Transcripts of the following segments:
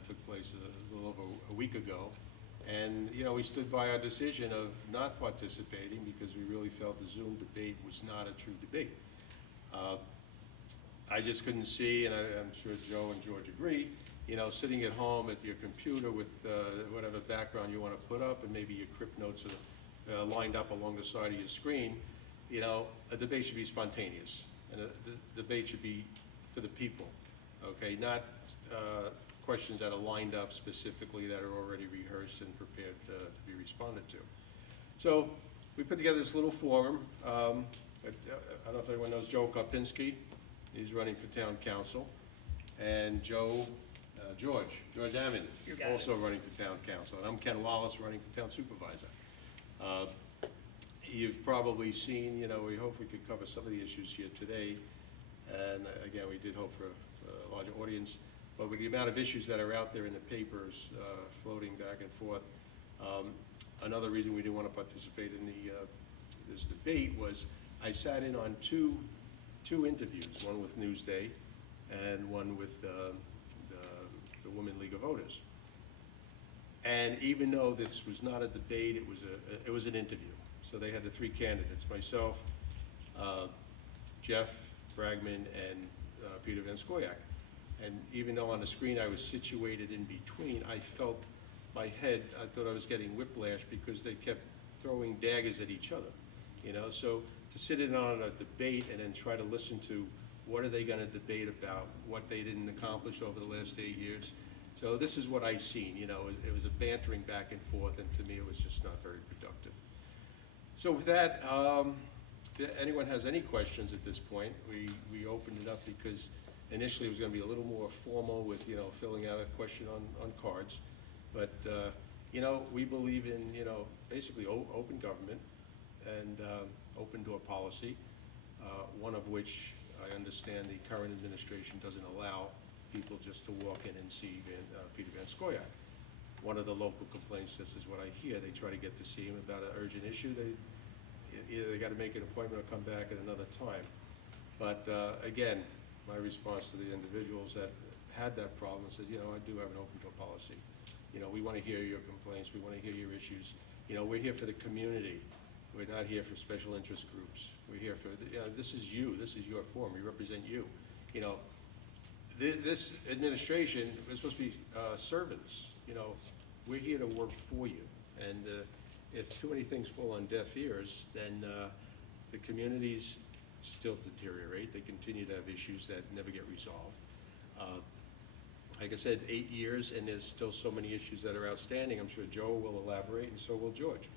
that took place a little over a week ago. And, you know, we stood by our decision of not participating because we really felt the Zoom debate was not a true debate. I just couldn't see, and I'm sure Joe and George agree, you know, sitting at home at your computer with whatever background you want to put up, and maybe your crypt notes are lined up along the side of your screen. You know, a debate should be spontaneous, and the debate should be for the people, okay? Not questions that are lined up specifically that are already rehearsed and prepared to be responded to. So we put together this little forum. I don't know if everyone knows Joe Karpinski. He's running for town council. And George Aman, also running for town council. And I'm Ken Wallace, running for town supervisor. You've probably seen, you know, we hope we could cover some of the issues here today. And again, we did hope for a larger audience. But with the amount of issues that are out there in the papers floating back and forth, another reason we didn't want to participate in this debate was I sat in on two interviews, one with Newsday and one with the Women League of Voters. And even though this was not a debate, it was an interview. So they had the three candidates, myself, Jeff Bragman, and Peter Van Scoyac. And even though on the screen I was situated in between, I felt my head, I thought I was getting whiplash because they kept throwing daggers at each other, you know? So to sit in on a debate and then try to listen to what are they gonna debate about, what they didn't accomplish over the last 8 years. So this is what I seen, you know, it was a bantering back and forth, and to me it was just not very productive. So with that, if anyone has any questions at this point, we opened it up because initially it was going to be a little more formal with, you know, filling out a question on cards. But, you know, we believe in, you know, basically open government and open door policy, one of which I understand the current administration doesn't allow people just to walk in and see Peter Van Scoyac. One of the local complaints, this is what I hear, they try to get to see him about an urgent issue. Either they got to make an appointment or come back at another time. But again, my response to the individuals that had that problem said, you know, I do have an open door policy. You know, we want to hear your complaints. We want to hear your issues. You know, we're here for the community. We're not here for special interest groups. We're here for, you know, this is you. This is your forum. We represent you. You know, this administration is supposed to be servants. You know, we're here to work for you. And if too many things fall on deaf ears, then the communities still deteriorate. They continue to have issues that never get resolved. Like I said, 8 years, and there's still so many issues that are outstanding. I'm sure Joe will elaborate, and so will George.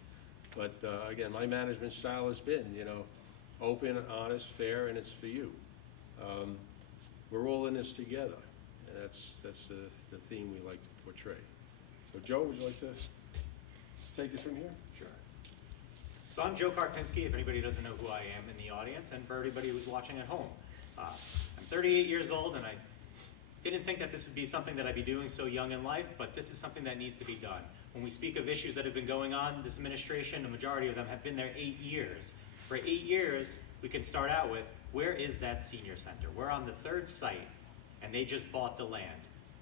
But again, my management style has been, you know, open, honest, fair, and it's for you. We're all in this together, and that's the theme we like to portray. So Joe, would you like to take it from here? Sure. So I'm Joe Karpinski, if anybody doesn't know who I am in the audience, and for everybody who's watching at home. I'm 38 years old, and I didn't think that this would be something that I'd be doing so young in life, but this is something that needs to be done. When we speak of issues that have been going on, this administration, the majority of them have been there 8 years. For 8 years, we can start out with, where is that senior center? We're on the 3rd site, and they just bought the land.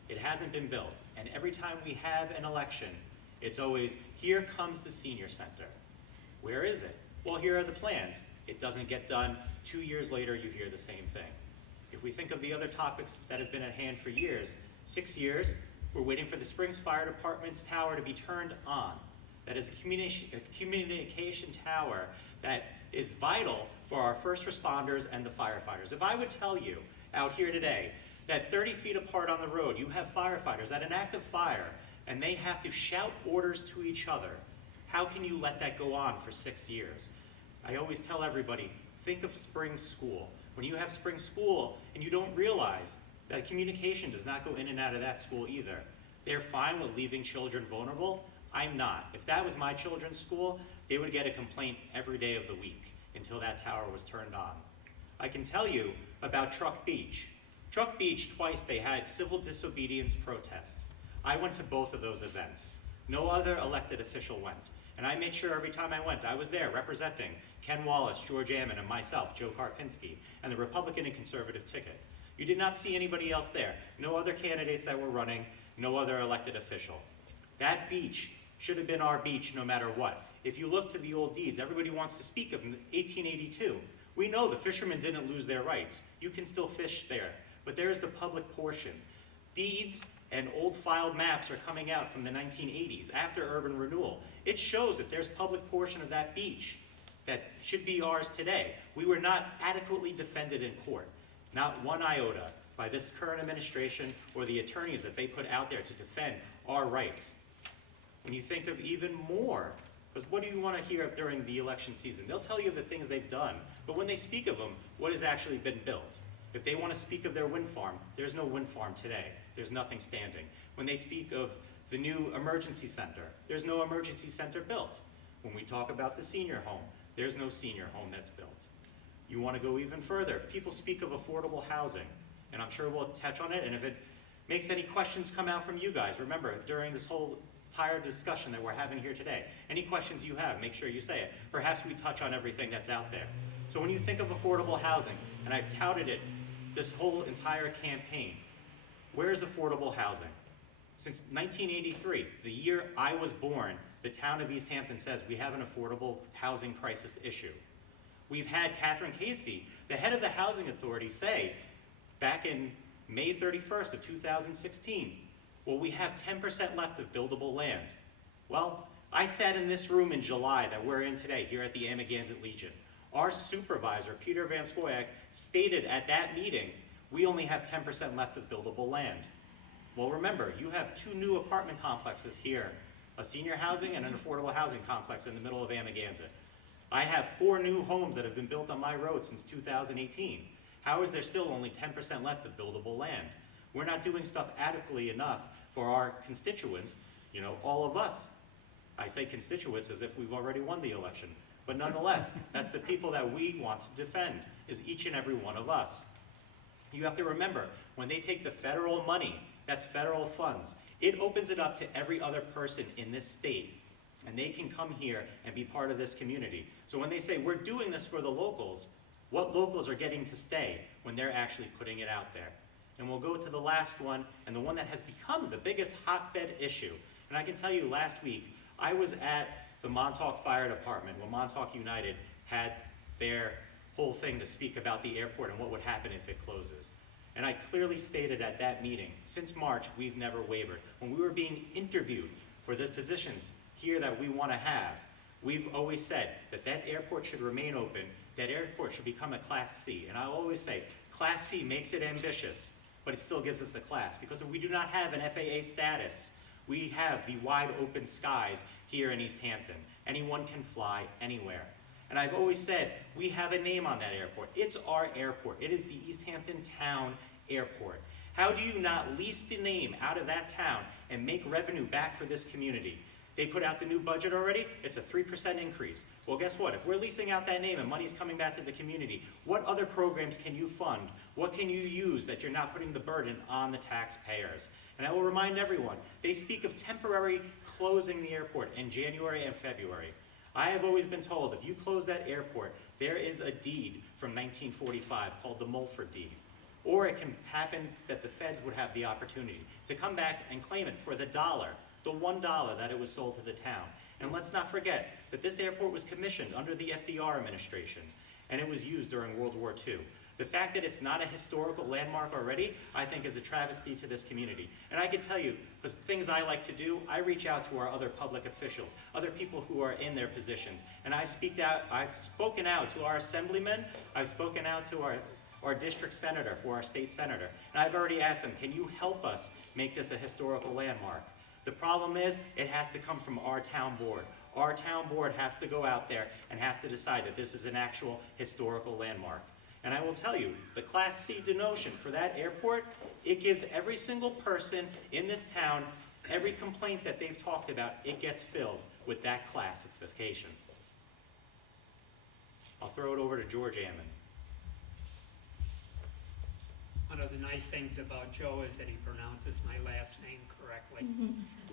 It hasn't been built, and every time we have an election, it's always, here comes the senior center. Where is it? Well, here are the plans. It doesn't get done. 2 years later, you hear the same thing. If we think of the other topics that have been at hand for years, 6 years, we're waiting for the Springs Fire Department's tower to be turned on. That is a communication tower that is vital for our first responders and the firefighters. If I would tell you out here today that 30 feet apart on the road, you have firefighters at an active fire, and they have to shout orders to each other, how can you let that go on for 6 years? I always tell everybody, think of spring school. When you have spring school and you don't realize that communication does not go in and out of that school either. They're fine with leaving children vulnerable. I'm not. If that was my children's school, they would get a complaint every day of the week until that tower was turned on. I can tell you about Truck Beach. Truck Beach, twice they had civil disobedience protests. I went to both of those events. No other elected official went. And I made sure every time I went, I was there representing Ken Wallace, George Aman, and myself, Joe Karpinski, and the Republican and Conservative ticket. You did not see anybody else there. No other candidates that were running. no other elected official. That beach should have been our beach no matter what. If you look to the old deeds, everybody wants to speak of 1882. We know the fishermen didn't lose their rights. You can still fish there, but there's the public portion. Deeds and old filed maps are coming out from the 1980s after urban renewal. It shows that there's public portion of that beach that should be ours today. We were not adequately defended in court, not one iota, by this current administration or the attorneys that they put out there to defend our rights. When you think of even more, because what do you want to hear during the election season? They'll tell you the things they've done, but when they speak of them, what has actually been built? If they want to speak of their wind farm, there's no wind farm today. There's nothing standing. When they speak of the new emergency center, there's no emergency center built. When we talk about the senior home, there's no senior home that's built. You want to go even further. People speak of affordable housing, and I'm sure we'll touch on it, and if it makes any questions come out from you guys, remember, during this whole entire discussion that we're having here today, any questions you have, make sure you say it. Perhaps we touch on everything that's out there. So when you think of affordable housing, and I've touted it this whole entire campaign, where is affordable housing? Since 1983, the year I was born, the town of East Hampton says we have an affordable housing crisis issue. We've had Catherine Casey, the head of the Housing Authority, say back in May 31st of 2016, well, we have 10% left of buildable land. Well, I sat in this room in July that we're in today here at the Amagansett Legion. Our supervisor, Peter Van Scoyac, stated at that meeting, we only have 10% left of buildable land. Well, remember, you have two new apartment complexes here, a senior housing and an affordable housing complex in the middle of Amagansett. I have 4 new homes that have been built on my road since 2018. How is there still only 10% left of buildable land? We're not doing stuff adequately enough for our constituents, you know, all of us. I say constituents as if we've already won the election, but nonetheless, that's the people that we want to defend, is each and every one of us. You have to remember, when they take the federal money, that's federal funds, it opens it up to every other person in this state, and they can come here and be part of this community. So when they say, we're doing this for the locals, what locals are getting to stay when they're actually putting it out there? And we'll go to the last one, and the one that has become the biggest hotbed issue. And I can tell you, last week, I was at the Montauk Fire Department when Montauk United had their whole thing to speak about the airport and what would happen if it closes. And I clearly stated at that meeting, since March, we've never wavered. When we were being interviewed for the positions here that we want to have, we've always said that that airport should remain open, that airport should become a Class C. And I always say, Class C makes it ambitious, but it still gives us a class. Because if we do not have an FAA status, we have the wide open skies here in East Hampton. Anyone can fly anywhere. And I've always said, we have a name on that airport. It's our airport. It is the East Hampton Town Airport. How do you not lease the name out of that town and make revenue back for this community? They put out the new budget already. It's a 3% increase. Well, guess what? If we're leasing out that name and money's coming back to the community, what other programs can you fund? What can you use that you're not putting the burden on the taxpayers? And I will remind everyone, they speak of temporary closing the airport in January and February. I have always been told if you close that airport, there is a deed from 1945 called the Mulford deed. Or it can happen that the feds would have the opportunity to come back and claim it for the $1 that it was sold to the town. And let's not forget that this airport was commissioned under the FDR administration, and it was used during World War II. The fact that it's not a historical landmark already, I think is a travesty to this community. And I can tell you, because things I like to do, I reach out to our other public officials, other people who are in their positions. And I've spoken out to our assemblymen, I've spoken out to our district senator for our state senator. And I've already asked them, can you help us make this a historical landmark? The problem is, it has to come from our town board. Our town board has to go out there and has to decide that this is an actual historical landmark. And I will tell you, the Class C denotion for that airport, it gives every single person in this town, every complaint that they've talked about, it gets filled with that classification. I'll throw it over to George Aman. One of the nice things about Joe is that he pronounces my last name correctly.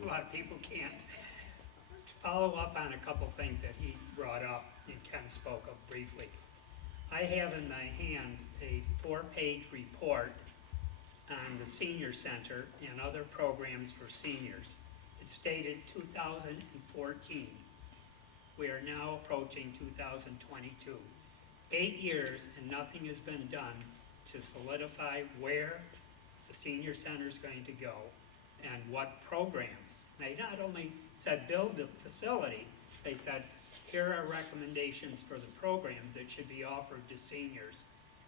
A lot of people can't. To follow up on a couple things that he brought up and Ken spoke of briefly. I have in my hand a 4-page report on the senior center and other programs for seniors. It's dated 2014. We are now approaching 2022. 8 years and nothing has been done to solidify where the senior center is going to go and what programs. They not only said build the facility, they said here are recommendations for the programs that should be offered to seniors,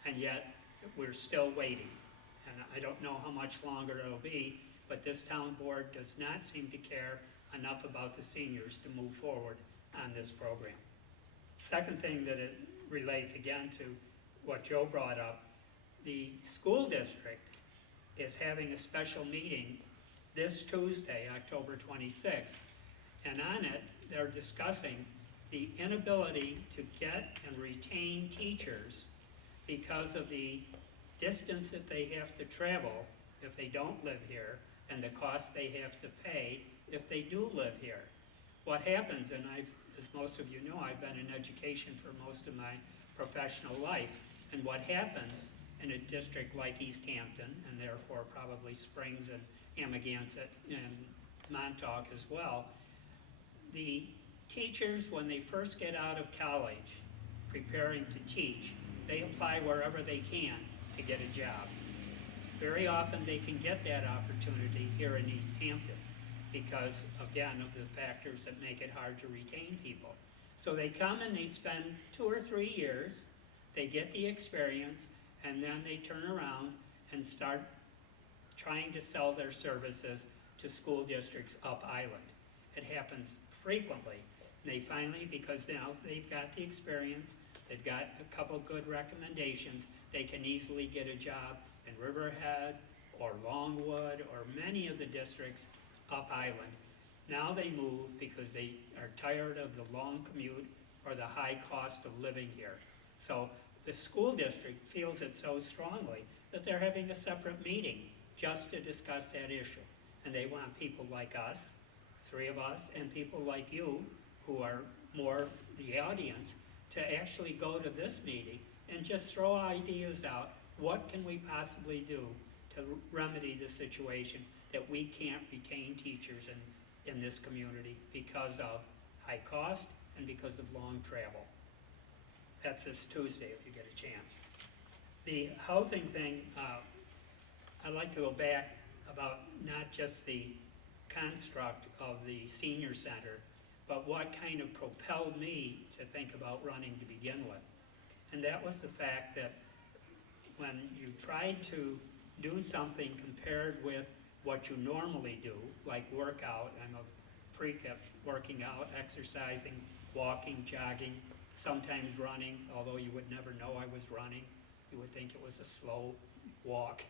and yet we're still waiting. And I don't know how much longer it'll be, but this town board does not seem to care enough about the seniors to move forward on this program. Second thing that it relates again to what Joe brought up, the school district is having a special meeting this Tuesday, October 26th, and on it, they're discussing the inability to get and retain teachers because of the distance that they have to travel if they don't live here, and the cost they have to pay if they do live here. What happens, and as most of you know, I've been in education for most of my professional life, and what happens in a district like East Hampton, and therefore probably Springs and Amagansett and Montauk as well, the teachers, when they first get out of college, preparing to teach, they apply wherever they can to get a job. Very often they can get that opportunity here in East Hampton because, again, of the factors that make it hard to retain people. So they come and they spend 2 or 3 years, they get the experience, and then they turn around and start trying to sell their services to school districts up island. It happens frequently. They finally, because now they've got the experience, they've got a couple good recommendations, they can easily get a job in Riverhead or Longwood or many of the districts up island. Now they move because they are tired of the long commute or the high cost of living here. So the school district feels it so strongly that they're having a separate meeting just to discuss that issue. And they want people like us, 3 of us, and people like you, who are more the audience, to actually go to this meeting and just throw ideas out. What can we possibly do to remedy the situation that we can't retain teachers in this community because of high cost and because of long travel? That's this Tuesday if you get a chance. The housing thing, I'd like to go back about not just the construct of the senior center, but what kind of propelled me to think about running to begin with. And that was the fact that when you tried to do something compared with what you normally do, like work out, I'm a freak at working out, exercising, walking, jogging, sometimes running, although you would never know I was running. You would think it was a slow walk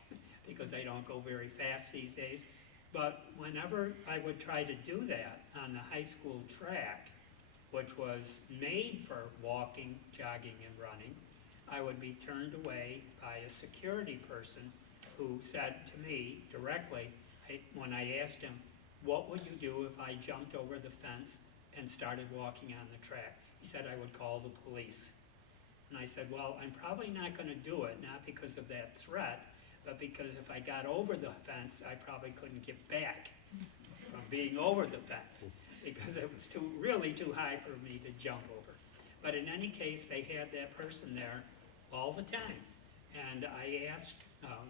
because I don't go very fast these days. But whenever I would try to do that on the high school track, which was made for walking, jogging, and running, I would be turned away by a security person who said to me directly, when I asked him, what would you do if I jumped over the fence and started walking on the track? He said, I would call the police. And I said, well, I'm probably not going to do it, not because of that threat, but because if I got over the fence, I probably couldn't get back from being over the fence because it was really too high for me to jump over. But in any case, they had that person there all the time. And I asked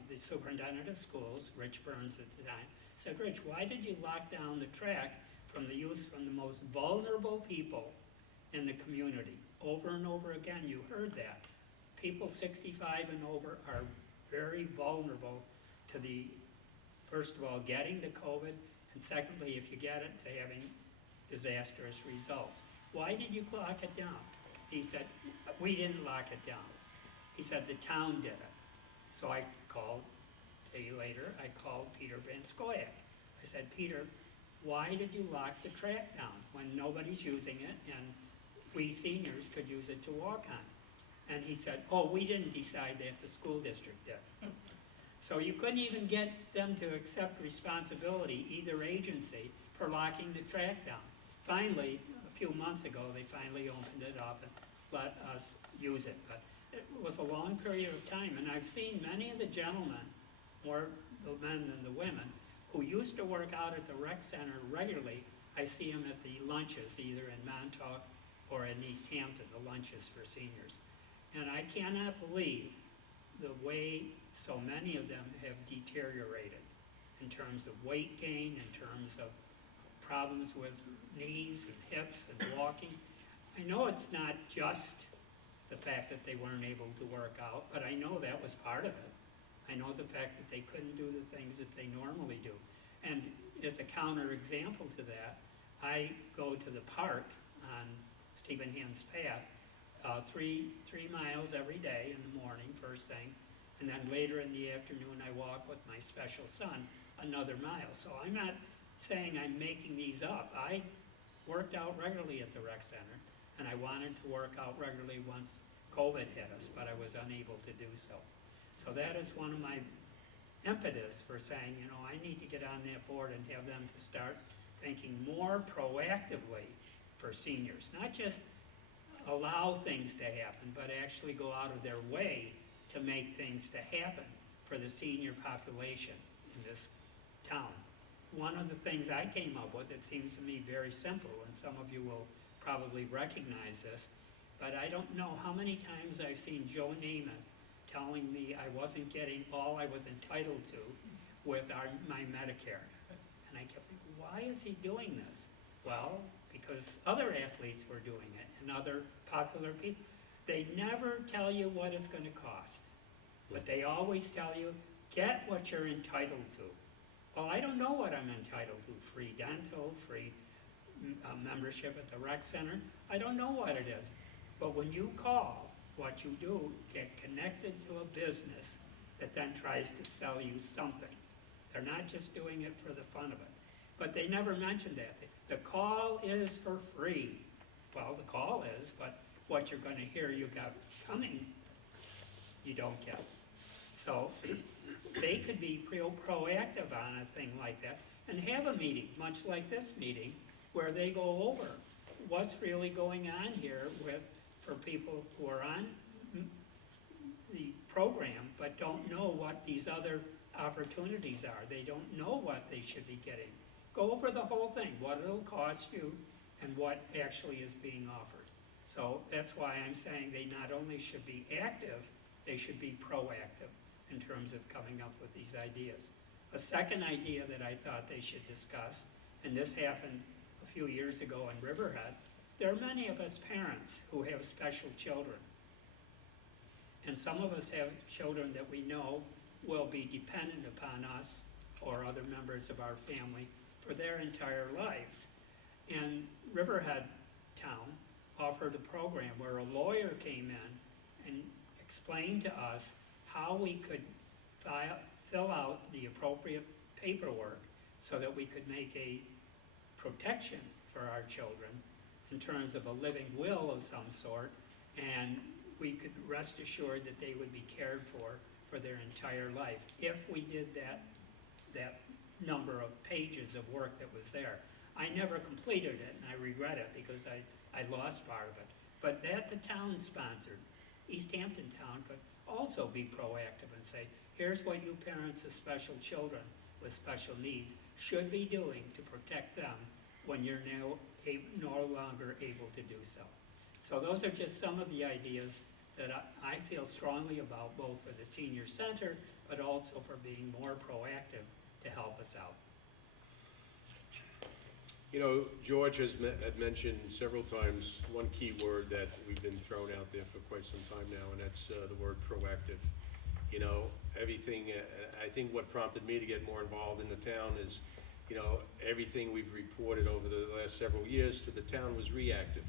the superintendent of schools, Rich Burns at the time, said, Rich, why did you lock down the track from the youth, from the most vulnerable people in the community? Over and over again, you heard that. People 65 and over are very vulnerable to the, first of all, getting the COVID, and secondly, if you get it, to having disastrous results. Why did you lock it down? He said, we didn't lock it down. He said, the town did it. So I called, a day later, I called Peter Van Scoyac. I said, Peter, why did you lock the track down when nobody's using it and we seniors could use it to walk on? And he said, oh, we didn't decide that, the school district did. So you couldn't even get them to accept responsibility, either agency, for locking the track down. Finally, a few months ago, they finally opened it up and let us use it. But it was a long period of time, and I've seen many of the gentlemen, more the men and the women, who used to work out at the rec center regularly. I see them at the lunches, either in Montauk or in East Hampton, the lunches for seniors. And I cannot believe the way so many of them have deteriorated in terms of weight gain, in terms of problems with knees and hips and walking. I know it's not just the fact that they weren't able to work out, but I know that was part of it. I know the fact that they couldn't do the things that they normally do. And as a counter example to that, I go to the park on Stephen Hand's Path, 3 miles every day in the morning, first thing, and then later in the afternoon I walk with my special son another mile. So I'm not saying I'm making these up. I worked out regularly at the rec center, and I wanted to work out regularly once COVID hit us, but I was unable to do so. So that is one of my impetus for saying, you know, I need to get on that board and have them to start thinking more proactively for seniors, not just allow things to happen, but actually go out of their way to make things to happen for the senior population in this town. One of the things I came up with, it seems to me very simple, and some of you will probably recognize this, but I don't know how many times I've seen Joe Namath telling me I wasn't getting all I was entitled to with my Medicare. And I kept thinking, why is he doing this? Well, because other athletes were doing it and other popular people. They never tell you what it's going to cost, but they always tell you, get what you're entitled to. Well, I don't know what I'm entitled to. Free dental, free membership at the rec center. I don't know what it is. But when you call, what you do, get connected to a business that then tries to sell you something. They're not just doing it for the fun of it. But they never mentioned that. The call is for free. Well, the call is, but what you're going to hear you got coming, you don't get. So they could be real proactive on a thing like that and have a meeting, much like this meeting, where they go over what's really going on here for people who are on the program but don't know what these other opportunities are. They don't know what they should be getting. Go over the whole thing, what it'll cost you and what actually is being offered. So that's why I'm saying they not only should be active, they should be proactive in terms of coming up with these ideas. A second idea that I thought they should discuss, and this happened a few years ago in Riverhead, there are many of us parents who have special children. And some of us have children that we know will be dependent upon us or other members of our family for their entire lives. And Riverhead Town offered a program where a lawyer came in and explained to us how we could fill out the appropriate paperwork so that we could make a protection for our children in terms of a living will of some sort, and we could rest assured that they would be cared for their entire life if we did that number of pages of work that was there. I never completed it, and I regret it because I lost part of it. But that the town sponsored, East Hampton Town could also be proactive and say, here's what you parents of special children with special needs should be doing to protect them when you're no longer able to do so. So those are just some of the ideas that I feel strongly about, both for the senior center, but also for being more proactive to help us out. You know, George had mentioned several times one key word that we've been thrown out there for quite some time now, and that's the word proactive. You know, everything, I think what prompted me to get more involved in the town is, you know, everything we've reported over the last several years to the town was reactive.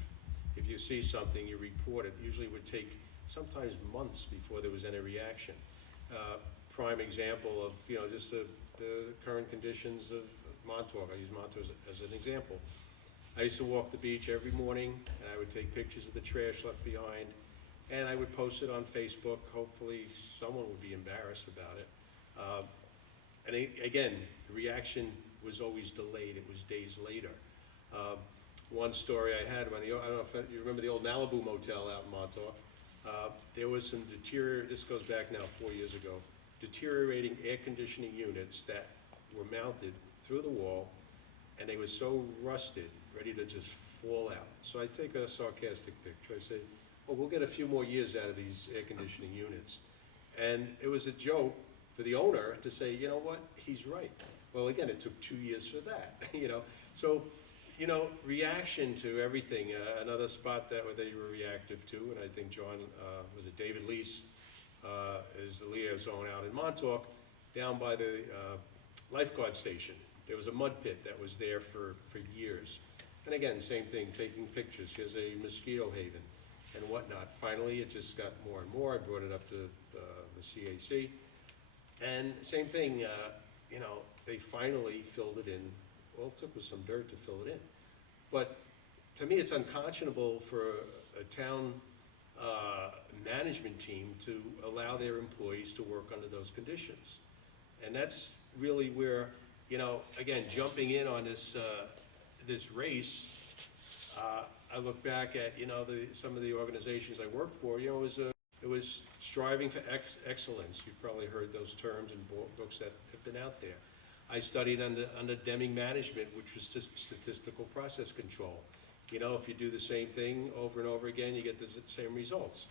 If you see something, you report it. Usually it would take sometimes months before there was any reaction. Prime example of, you know, just the current conditions of Montauk. I use Montauk as an example. I used to walk the beach every morning, and I would take pictures of the trash left behind, and I would post it on Facebook. Hopefully someone would be embarrassed about it. And again, the reaction was always delayed. It was days later. One story I had, I don't know if you remember the old Malibu Motel out in Montauk. There was some this goes back now 4 years ago, deteriorating air conditioning units that were mounted through the wall, and they were so rusted, ready to just fall out. So I take a sarcastic picture. I say, well, we'll get a few more years out of these air conditioning units. And it was a joke for the owner to say, you know what, he's right. Well, again, it took 2 years for that, you know. So, you know, reaction to everything. Another spot that they were reactive to, and I think John, was it David Lease, is the liaison out in Montauk, down by the lifeguard station. There was a mud pit that was there for years. And again, same thing, taking pictures. Here's a mosquito haven and whatnot. Finally, it just got more and more. I brought it up to the CAC. And same thing, you know, they finally filled it in. All it took was some dirt to fill it in. But to me, it's unconscionable for a town management team to allow their employees to work under those conditions. And that's really where, you know, again, jumping in on this, this race, I look back at, you know, some of the organizations I worked for, you know, it was striving for excellence. You've probably heard those terms in books that have been out there. I studied under Deming management, which was statistical process control. You know, if you do the same thing over and over again, you get the same results.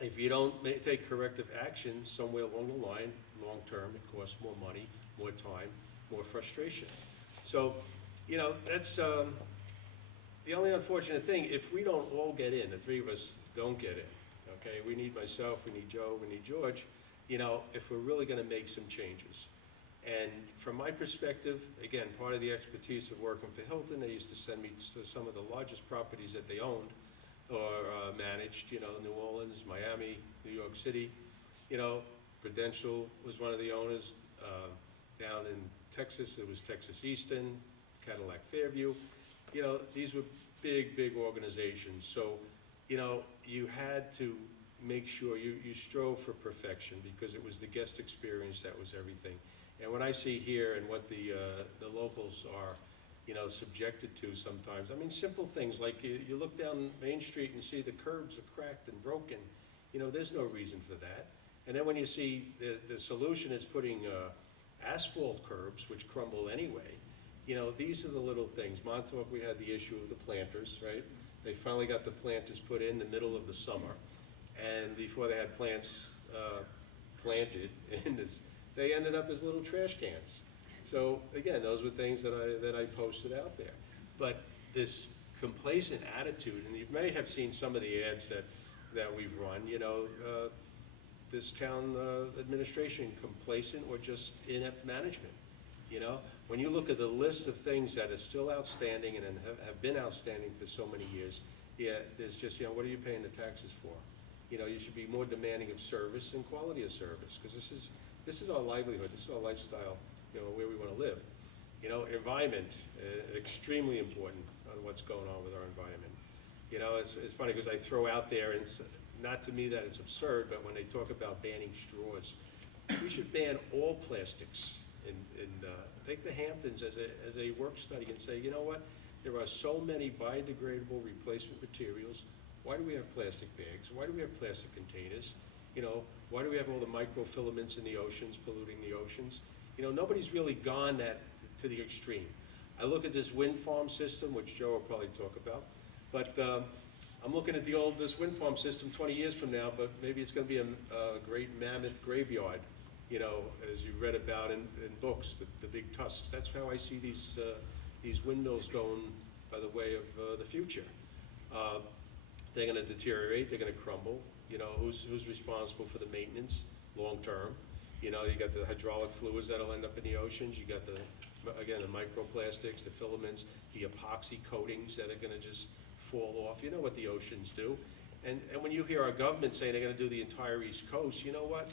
If you don't take corrective action somewhere along the line, long term, it costs more money, more time, more frustration. So, you know, that's the only unfortunate thing. If we don't all get in, the three of us don't get in, okay? We need myself, we need Joe, we need George, you know, if we're really gonna make some changes. And from my perspective, again, part of the expertise of working for Hilton, they used to send me to some of the largest properties that they owned or managed, you know, New Orleans, Miami, New York City. You know, Prudential was one of the owners. Down in Texas, it was Texas Eastern, Cadillac Fairview. You know, these were big, big organizations. So, you know, you had to make sure you strove for perfection because it was the guest experience that was everything. And when I see here and what the locals are, you know, subjected to sometimes, I mean, simple things like you look down Main Street and see the curbs are cracked and broken. You know, there's no reason for that. And then when you see the solution is putting asphalt curbs, which crumble anyway, you know, these are the little things. Montauk, we had the issue of the planters, right? They finally got the planters put in the middle of the summer. And before they had plants planted in this, they ended up as little trash cans. So again, those were things that I posted out there. But this complacent attitude, and you may have seen some of the ads that we've run, you know, this town administration complacent or just inept management. You know, when you look at the list of things that are still outstanding and have been outstanding for so many years, yeah, there's just, you know, what are you paying the taxes for? You know, you should be more demanding of service and quality of service, because this is our livelihood, this is our lifestyle, you know, where we want to live. You know, environment, extremely important on what's going on with our environment. You know, it's funny because I throw out there, and it's, not to me that it's absurd, but when they talk about banning straws, we should ban all plastics. Take the Hamptons as a work study and say, you know what, there are so many biodegradable replacement materials. Why do we have plastic bags? Why do we have plastic containers? You know, why do we have all the microfilaments in the oceans polluting the oceans? You know, nobody's really gone to the extreme. I look at this wind farm system, which Joe will probably talk about, but I'm looking at this wind farm system 20 years from now, but maybe it's going to be a great mammoth graveyard, you know, as you read about in books, the big tusks. That's how I see these windmills going by the way of the future. They're going to deteriorate, they're going to crumble. You know, who's responsible for the maintenance long term? You know, you got the hydraulic fluids that'll end up in the oceans. You got again, the microplastics, the filaments, the epoxy coatings that are going to just fall off. You know what the oceans do. And when you hear our government saying they're going to do the entire East Coast, you know what?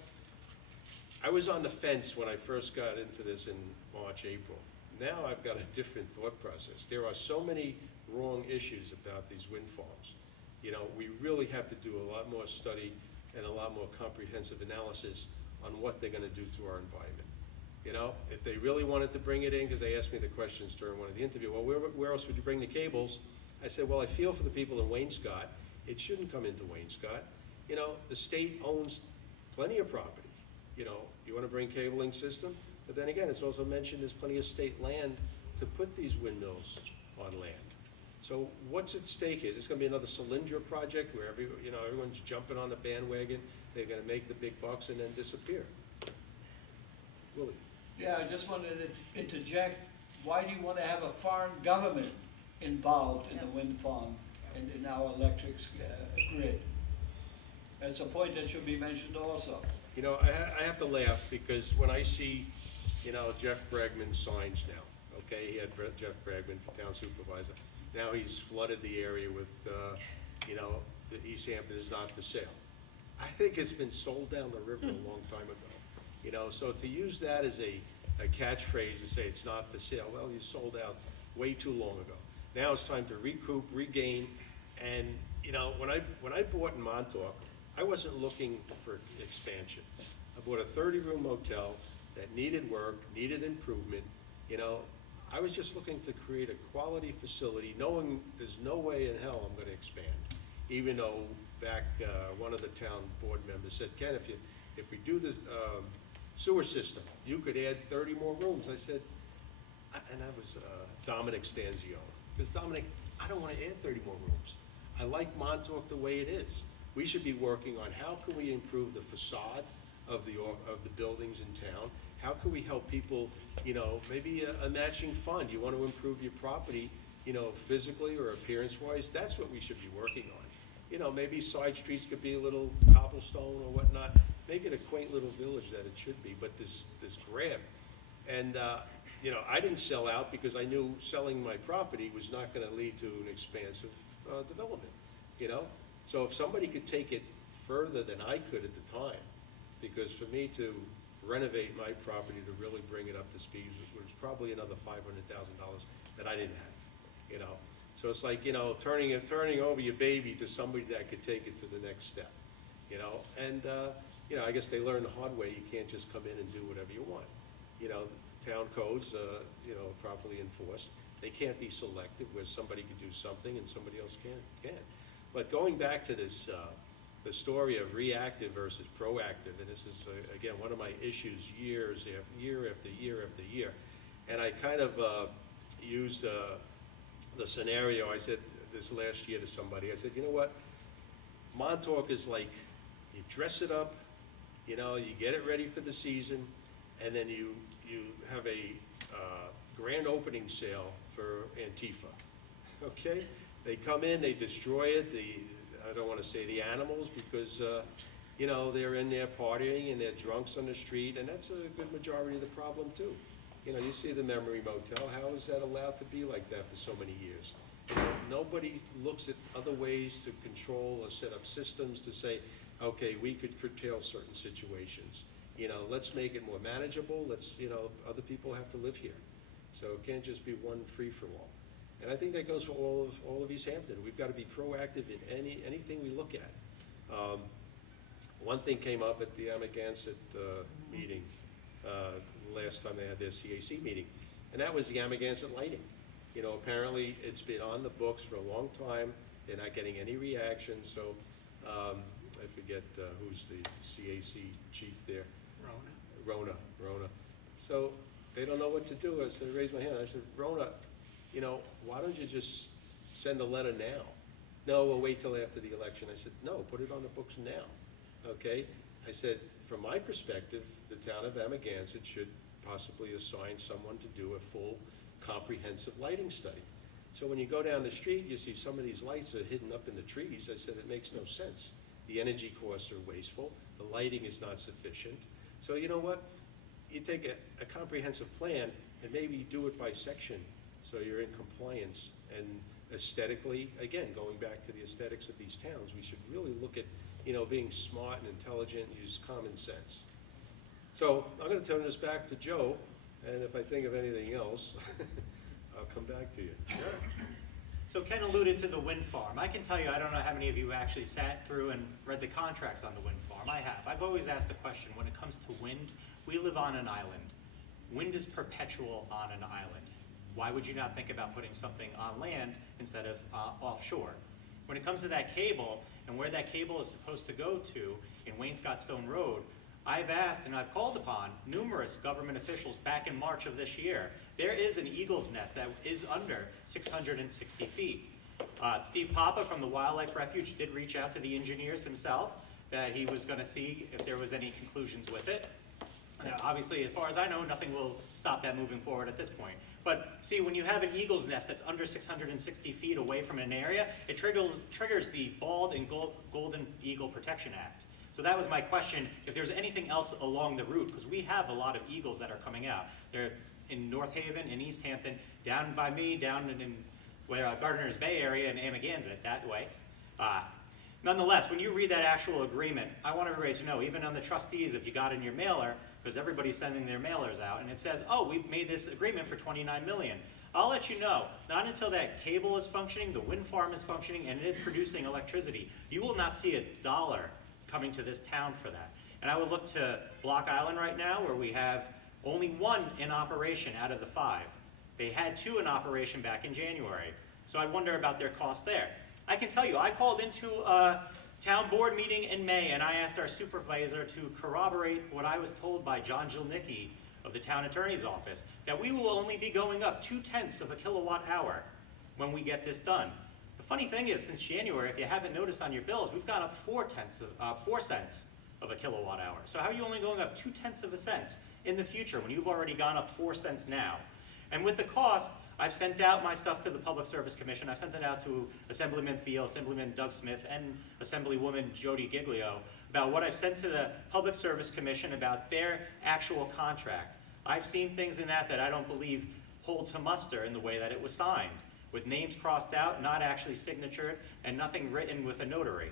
I was on the fence when I first got into this in March, April. Now I've got a different thought process. There are so many wrong issues about these wind farms. You know, we really have to do a lot more study and a lot more comprehensive analysis on what they're going to do to our environment. You know, if they really wanted to bring it in, because they asked me the questions during one of the interviews, well, where else would you bring the cables? I said, well, I feel for the people in Waynescott. It shouldn't come into Waynescott. You know, the state owns plenty of property. you know, you wanna bring cabling system, but then again, it's also mentioned there's plenty of state land to put these windmills on land. So what's at stake here? Is this gonna be another Solyndra project where everyone's jumping on the bandwagon, they're gonna make the big bucks and then disappear? Willie? Yeah, I just wanted to interject, why do you want to have a foreign government involved in the wind farm and in our electric grid? That's a point that should be mentioned also. You know, I have to laugh because when I see, you know, Jeff Bregman's signs now, okay, he had Jeff Bregman for town supervisor. Now he's flooded the area with, you know, the East Hampton is not for sale. I think it's been sold down the river a long time ago. You know, so to use that as a catchphrase to say it's not for sale, well, you sold out way too long ago. Now it's time to recoup, regain, and, you know, when I bought in Montauk, I wasn't looking for expansion. I bought a 30-room motel that needed work, needed improvement. You know, I was just looking to create a quality facility, knowing there's no way in hell I'm gonna expand. Even though back, one of the town board members said, Ken, if we do this sewer system, you could add 30 more rooms. I said, and that was Dominic Stanzione. Because Dominic, I don't wanna add 30 more rooms. I like Montauk the way it is. We should be working on how can we improve the facade of the buildings in town. How can we help people, you know, maybe a matching fund. You want to improve your property, you know, physically or appearance-wise, that's what we should be working on. You know, maybe side streets could be a little cobblestone or whatnot. Make it a quaint little village that it should be, but this grab. And, you know, I didn't sell out because I knew selling my property was not gonna lead to an expansive development, you know? So if somebody could take it further than I could at the time, because for me to renovate my property to really bring it up to speed was probably another $500,000 that I didn't have, you know? So it's like, you know, turning over your baby to somebody that could take it to the next step, you know? And, you know, I guess they learned the hard way, you can't just come in and do whatever you want. You know, town codes, you know, properly enforced. They can't be selective where somebody could do something and somebody else can't. But going back to this, the story of reactive versus proactive, and this is, again, one of my issues year after year. And I kind of used the scenario, I said this last year to somebody, I said, you know what, Montauk is like, you dress it up, you know, you get it ready for the season, and then you have a grand opening sale for Antifa, okay? They come in, they destroy it, I don't want to say the animals, because, you know, they're in there partying and they're drunks on the street, and that's a good majority of the problem too. You know, you see the Memory Motel, how is that allowed to be like that for so many years? You know, nobody looks at other ways to control or set up systems to say, okay, we could curtail certain situations. You know, let's make it more manageable, you know, other people have to live here. So it can't just be one free-for-all. And I think that goes for all of East Hampton. We've got to be proactive in anything we look at. One thing came up at the Amagansett meeting, last time they had their CAC meeting, and that was the Amagansett lighting. You know, apparently it's been on the books for a long time. They're not getting any reaction, so I forget who's the CAC chief there. Rona. So they don't know what to do. I said, I raised my hand. I said, Rona, you know, why don't you just send a letter now? No, we'll wait till after the election. I said, no, put it on the books now, okay? I said, from my perspective, the town of Amagansett should possibly assign someone to do a full comprehensive lighting study. So when you go down the street, you see some of these lights are hidden up in the trees. I said, it makes no sense. The energy costs are wasteful. The lighting is not sufficient. So you know what? You take a comprehensive plan and maybe do it by section so you're in compliance. And aesthetically, again, going back to the aesthetics of these towns, we should really look at, you know, being smart and intelligent, use common sense. So I'm going to turn this back to Joe, and if I think of anything else, I'll come back to you. Sure. So Ken alluded to the wind farm. I can tell you, I don't know how many of you actually sat through and read the contracts on the wind farm. I have. I've always asked the question, when it comes to wind, we live on an island. Wind is perpetual on an island. Why would you not think about putting something on land instead of offshore? When it comes to that cable and where that cable is supposed to go to in Wayne Scott Stone Road, I've asked and I've called upon numerous government officials back in March of this year. There is an eagle's nest that is under 660 feet. Steve Papa from the Wildlife Refuge did reach out to the engineers himself that he was going to see if there was any conclusions with it. Obviously, as far as I know, nothing will stop that moving forward at this point. But see, when you have an eagle's nest that's under 660 feet away from an area, it triggers the Bald and Golden Eagle Protection Act. So that was my question, if there's anything else along the route, because we have a lot of eagles that are coming out. They're in North Haven, in East Hampton, down by me, down in where Gardner's Bay area and Amagansett, that way. Nonetheless, when you read that actual agreement, I want everybody to know, even on the trustees, if you got in your mailer, because everybody's sending their mailers out, and it says, oh, we've made this agreement for $29 million. I'll let you know, not until that cable is functioning, the wind farm is functioning, and it is producing electricity, you will not see $1 coming to this town for that. And I would look to Block Island right now, where we have only 1 in operation out of the 5. They had 2 in operation back in January. So I wonder about their cost there. I can tell you, I called into a town board meeting in May, and I asked our supervisor to corroborate what I was told by John Jilnicki of the town attorney's office, that we will only be going up 0.2 of a kilowatt hour when we get this done. The funny thing is, since January, if you haven't noticed on your bills, we've gone up 4 cents of a kilowatt hour. So how are you only going up 0.2 of a cent in the future when you've already gone up 4 cents now? And with the cost, I've sent out my stuff to the Public Service Commission. I've sent it out to Assemblyman Thiel, Assemblyman Doug Smith, and Assemblywoman Jody Giglio about what I've sent to the Public Service Commission about their actual contract. I've seen things in that I don't believe hold to muster in the way that it was signed, with names crossed out, not actually signatured, and nothing written with a notary.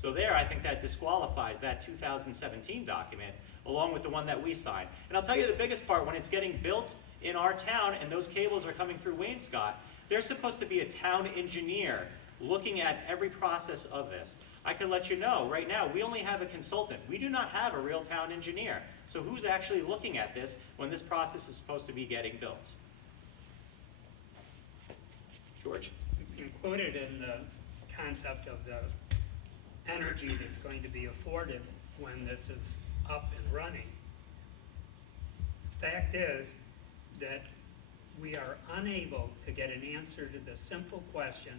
So there, I think that disqualifies that 2017 document, along with the one that we signed. And I'll tell you the biggest part, when it's getting built in our town and those cables are coming through Wainscott, there's supposed to be a town engineer looking at every process of this. I can let you know, right now, we only have a consultant. We do not have a real town engineer. So who's actually looking at this when this process is supposed to be getting built? George? Included in the concept of the energy that's going to be afforded when this is up and running. Fact is that we are unable to get an answer to the simple question,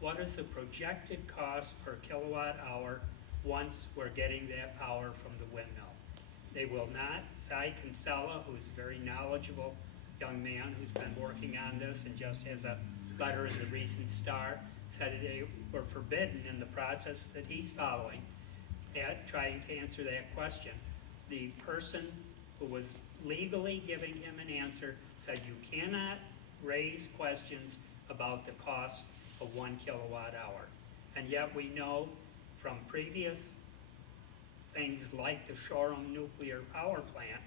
what is the projected cost per kilowatt hour once we're getting that power from the windmill? They will not. Cy Kinsella, who's a very knowledgeable young man who's been working on this and just has a letter in the recent Star, said they were forbidden in the process that he's following at trying to answer that question. The person who was legally giving him an answer said you cannot raise questions about the cost of 1 kilowatt hour. And yet we know from previous things like the Shoreham nuclear power plant,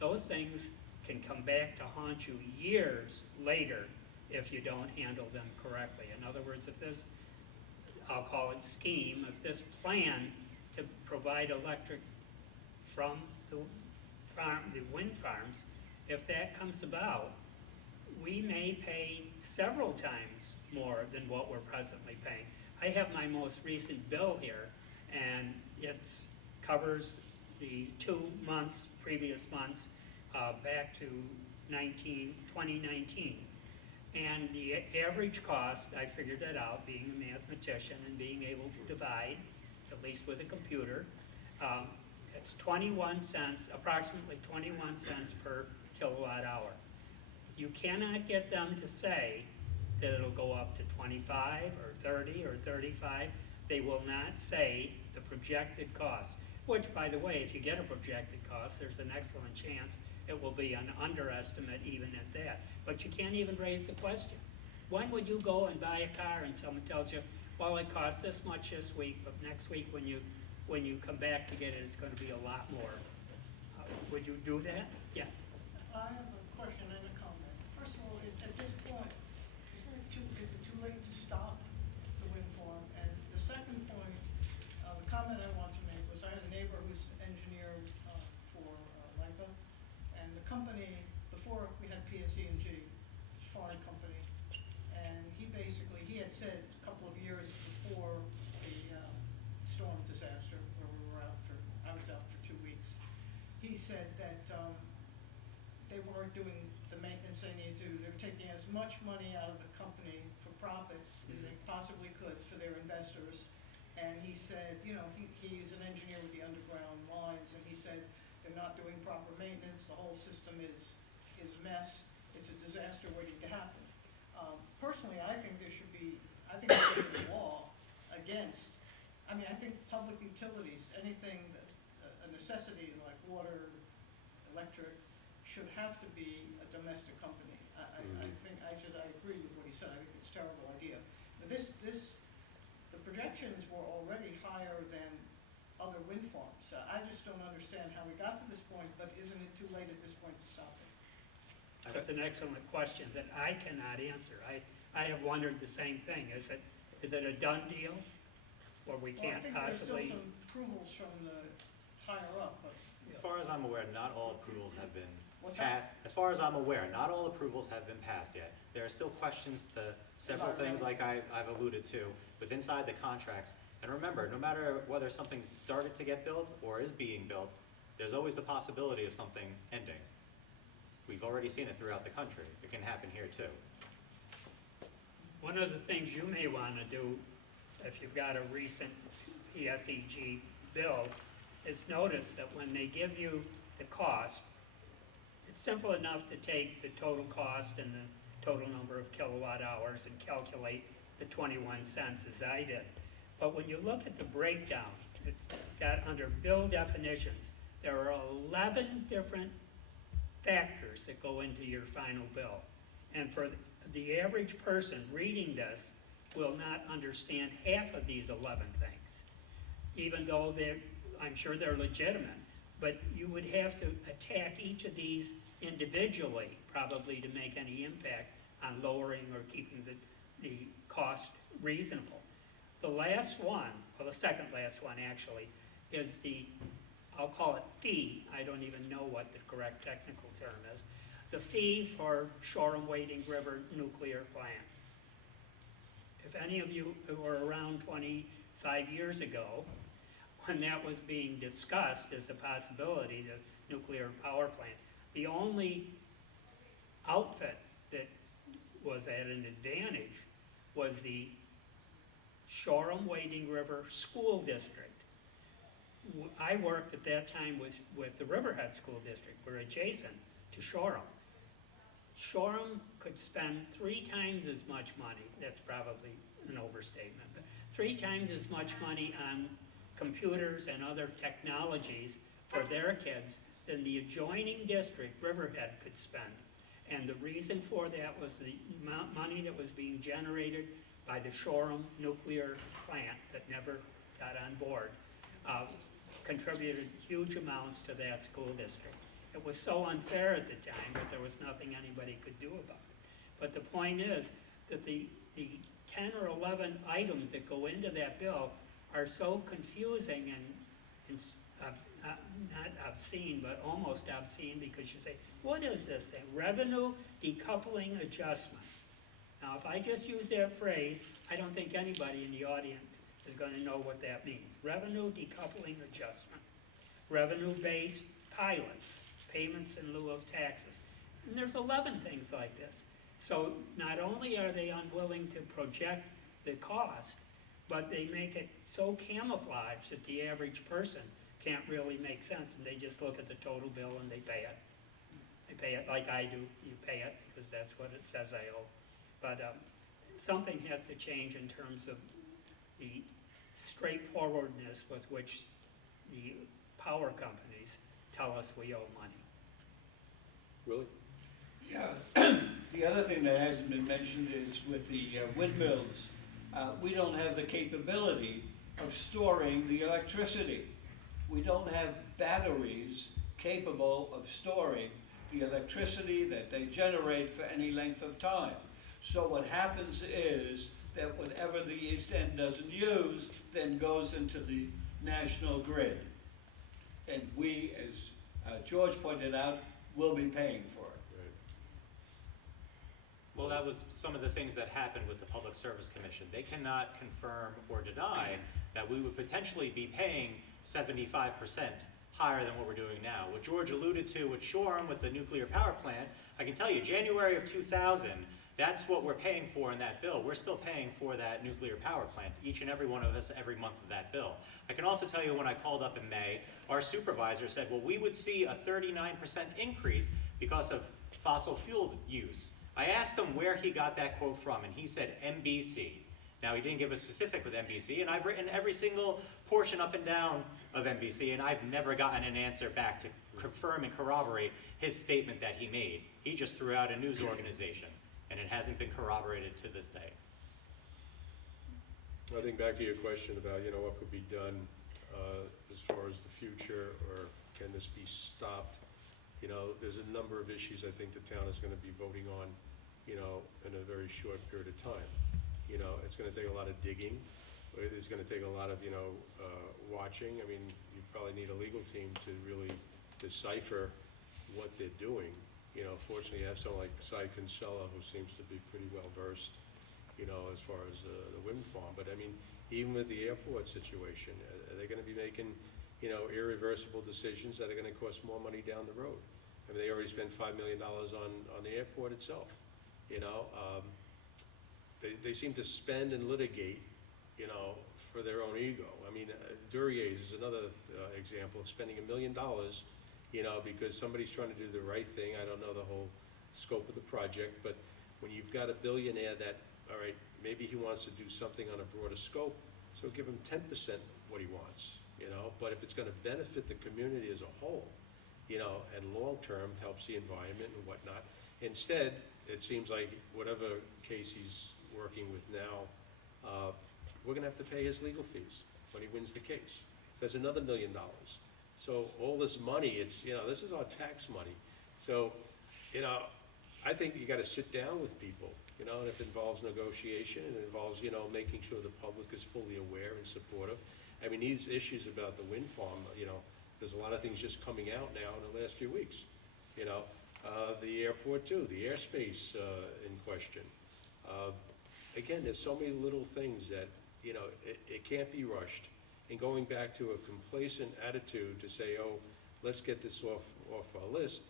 those things can come back to haunt you years later if you don't handle them correctly. In other words, if this, I'll call it scheme, if this plan to provide electric from the wind farms, if that comes about, we may pay several times more than what we're presently paying. I have my most recent bill here, and it covers the 2 months, previous months, back to 2019. And the average cost, I figured that out, being a mathematician and being able to divide, at least with a computer, it's 21 cents, approximately 21 cents per kilowatt hour. You cannot get them to say that it'll go up to 25 or 30 or 35. They will not say the projected cost, which, by the way, if you get a projected cost, there's an excellent chance it will be an underestimate even at that. But you can't even raise the question. When would you go and buy a car and someone tells you, well, it costs this much this week, but next week when you come back to get it, it's going to be a lot more. Would you do that? Yes. I have a question and a comment. First of all, at this point, is it too late to stop the wind farm? And the second point, the comment I want to make was I had a neighbor who's an engineer for LIPA, and the company, before we had PSE&G, it's a foreign company, and he had said a couple of years before the storm disaster where I was out for 2 weeks, they weren't doing the maintenance they needed to. They were taking as much money out of the company for profit as they possibly could for their investors. And he said, you know, he's an engineer with the underground lines, and he said they're not doing proper maintenance, the whole system is a mess, it's a disaster waiting to happen. Personally, I think there should be a law against, I mean, I think public utilities, anything that, a necessity like water, electric, should have to be a domestic company. I agree with what he said, I think it's a terrible idea. But the projections were already higher than other wind farms. So I just don't understand how we got to this point, but isn't it too late at this point to stop it? That's an excellent question that I cannot answer. I have wondered the same thing. Is it a done deal? Or we can't Well, I think possibly? there's still some approvals from the higher up, but. As far as I'm aware, not all approvals have been What's that? passed. As far as I'm aware, not all approvals have been passed yet. There are still questions to several things like I've alluded to with inside the contracts. And remember, no matter whether something's started to get built or is being built, there's always the possibility of something ending. We've already seen it throughout the country. It can happen here too. One of the things you may want to do, if you've got a recent PSEG bill, is notice that when they give you the cost, it's simple enough to take the total cost and the total number of kilowatt hours and calculate the 21 cents as I did. But when you look at the breakdown, it's got under bill definitions, there are 11 different factors that go into your final bill. And for the average person reading this will not understand half of these 11 things, even though I'm sure they're legitimate. But you would have to attack each of these individually, probably, to make any impact on lowering or keeping the cost reasonable. The last one, well, the second last one actually, is I'll call it fee. I don't even know what the correct technical term is. The fee for Shoreham-Wading River Nuclear Plant. If any of you were around 25 years ago, when that was being discussed as a possibility, the nuclear power plant, the only outfit that was at an advantage was the Shoreham-Wading River School District. I worked at that time with the Riverhead School District. We're adjacent to Shoreham. Shoreham could spend 3 times as much money, that's probably an overstatement, but 3 times as much money on computers and other technologies for their kids than the adjoining district, Riverhead, could spend. And the reason for that was the money that was being generated by the Shoreham nuclear plant that never got on board, contributed huge amounts to that school district. It was so unfair at the time, but there was nothing anybody could do about it. But the point is that the 10 or 11 items that go into that bill are so confusing and not obscene, but almost obscene, because you say, what is this thing? Revenue decoupling adjustment. Now, if I just use that phrase, I don't think anybody in the audience is going to know what that means. Revenue decoupling adjustment. Revenue-based pilots, payments in lieu of taxes. And there's 11 things like this. So not only are they unwilling to project the cost, but they make it so camouflaged that the average person can't really make sense, and they just look at the total bill and they pay it. They pay it like I do. You pay it because that's what it says I owe. But something has to change in terms of the straightforwardness with which the power companies tell us we owe money. Really? Yeah, the other thing that hasn't been mentioned is with the windmills. We don't have the capability of storing the electricity. We don't have batteries capable of storing the electricity that they generate for any length of time. So what happens is that whatever the East End doesn't use then goes into the national grid. And we, as George pointed out, will be paying for it. Right. Well, that was some of the things that happened with the Public Service Commission. They cannot confirm or deny that we would potentially be paying 75% higher than what we're doing now. What George alluded to with Shoreham, with the nuclear power plant, I can tell you, January of 2000, that's what we're paying for in that bill. We're still paying for that nuclear power plant, each and every one of us, every month of that bill. I can also tell you when I called up in May, our supervisor said, well, we would see a 39% increase because of fossil fuel use. I asked him where he got that quote from, and he said NBC. Now, he didn't give a specific with NBC, and I've written every single portion up and down of NBC, and I've never gotten an answer back to confirm and corroborate his statement that he made. He just threw out a news organization, and it hasn't been corroborated to this day. I think back to your question about, you know, what could be done as far as the future, or can this be stopped? You know, there's a number of issues I think the town is going to be voting on, you know, in a very short period of time. You know, it's going to take a lot of digging. It's going to take a lot of, you know, watching. I mean, you probably need a legal team to really decipher what they're doing. You know, fortunately, you have someone like Cy Kinsella, who seems to be pretty well versed, you know, as far as the wind farm. But I mean, even with the airport situation, are they going to be making, you know, irreversible decisions that are going to cost more money down the road? I mean, they already spent $5 million on the airport itself. You know, they seem to spend and litigate, you know, for their own ego. I mean, Duryea's is another example of spending $1 million, you know, because somebody's trying to do the right thing. I don't know the whole scope of the project, but when you've got a billionaire that, all right, maybe he wants to do something on a broader scope, so give him 10% what he wants, you know, but if it's going to benefit the community as a whole, you know, and long-term helps the environment and whatnot. Instead, it seems like whatever case he's working with now, we're going to have to pay his legal fees when he wins the case. So that's another $1 million. So all this money, it's, you know, this is our tax money. So, you know, I think you got to sit down with people, you know, and if it involves negotiation and it involves, you know, making sure the public is fully aware and supportive. I mean, these issues about the wind farm, you know, there's a lot of things just coming out now in the last few weeks. You know, the airport too, the airspace in question. Again, there's so many little things that, you know, it can't be rushed. And going back to a complacent attitude to say, oh, let's get this off our list.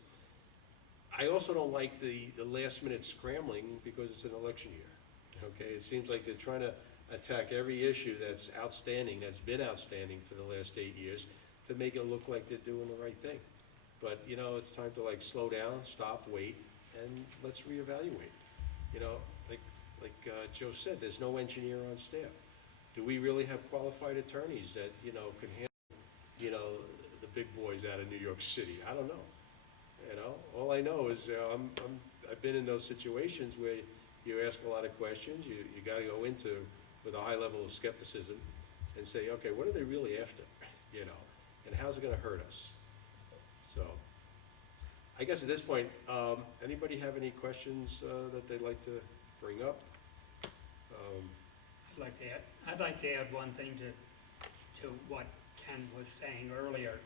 I also don't like the last minute scrambling because it's an election year, okay? It seems like they're trying to attack every issue that's outstanding, that's been outstanding for the last 8 years, to make it look like they're doing the right thing. But, you know, it's time to like slow down, stop, wait, and let's reevaluate. You know, like Joe said, there's no engineer on staff. Do we really have qualified attorneys that, you know, can handle, you know, the big boys out of New York City? I don't know. You know, all I know is I've been in those situations where you ask a lot of questions. You got to go into with a high level of skepticism and say, okay, what are they really after? You know, and how's it going to hurt us? So, I guess at this point, anybody have any questions that they'd like to bring up? I'd like to add one thing to what Ken was saying earlier.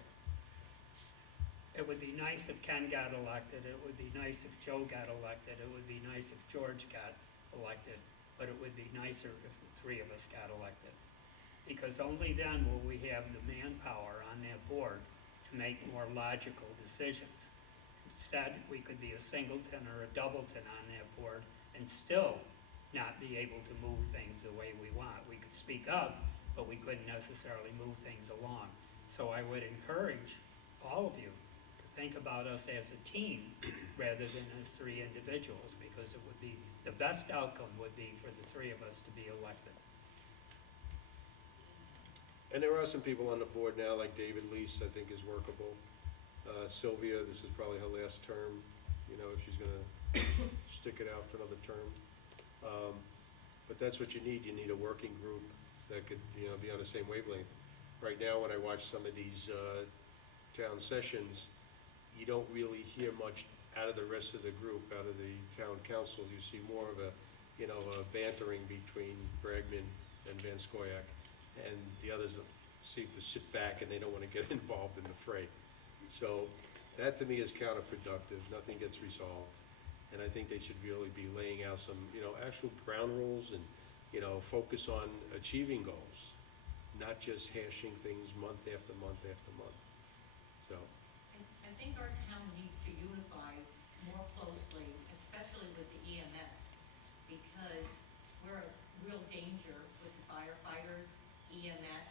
It would be nice if Ken got elected. It would be nice if Joe got elected. It would be nice if George got elected. But it would be nicer if the three of us got elected. Because only then will we have the manpower on that board to make more logical decisions. Instead, we could be a singleton or a doubleton on that board and still not be able to move things the way we want. We could speak up, but we couldn't necessarily move things along. So I would encourage all of you to think about us as a team rather than as three individuals, because it would be, the best outcome would be for the three of us to be elected. And there are some people on the board now, like David Lease, I think is workable. Sylvia, this is probably her last term, you know, if she's gonna stick it out for another term. But that's what you need. You need a working group that could, you know, be on the same wavelength. Right now, when I watch some of these town sessions, you don't really hear much out of the rest of the group, out of the town council. You see more of a, you know, a bantering between Bragman and Van Scoyac, and the others seem to sit back and they don't want to get involved in the fray. So that to me is counterproductive. Nothing gets resolved. And I think they should really be laying out some, you know, actual ground rules and, you know, focus on achieving goals, not just hashing things month after month after month. So, I think our town needs to unify more closely, especially with the EMS, because we're a real danger with the firefighters, EMS,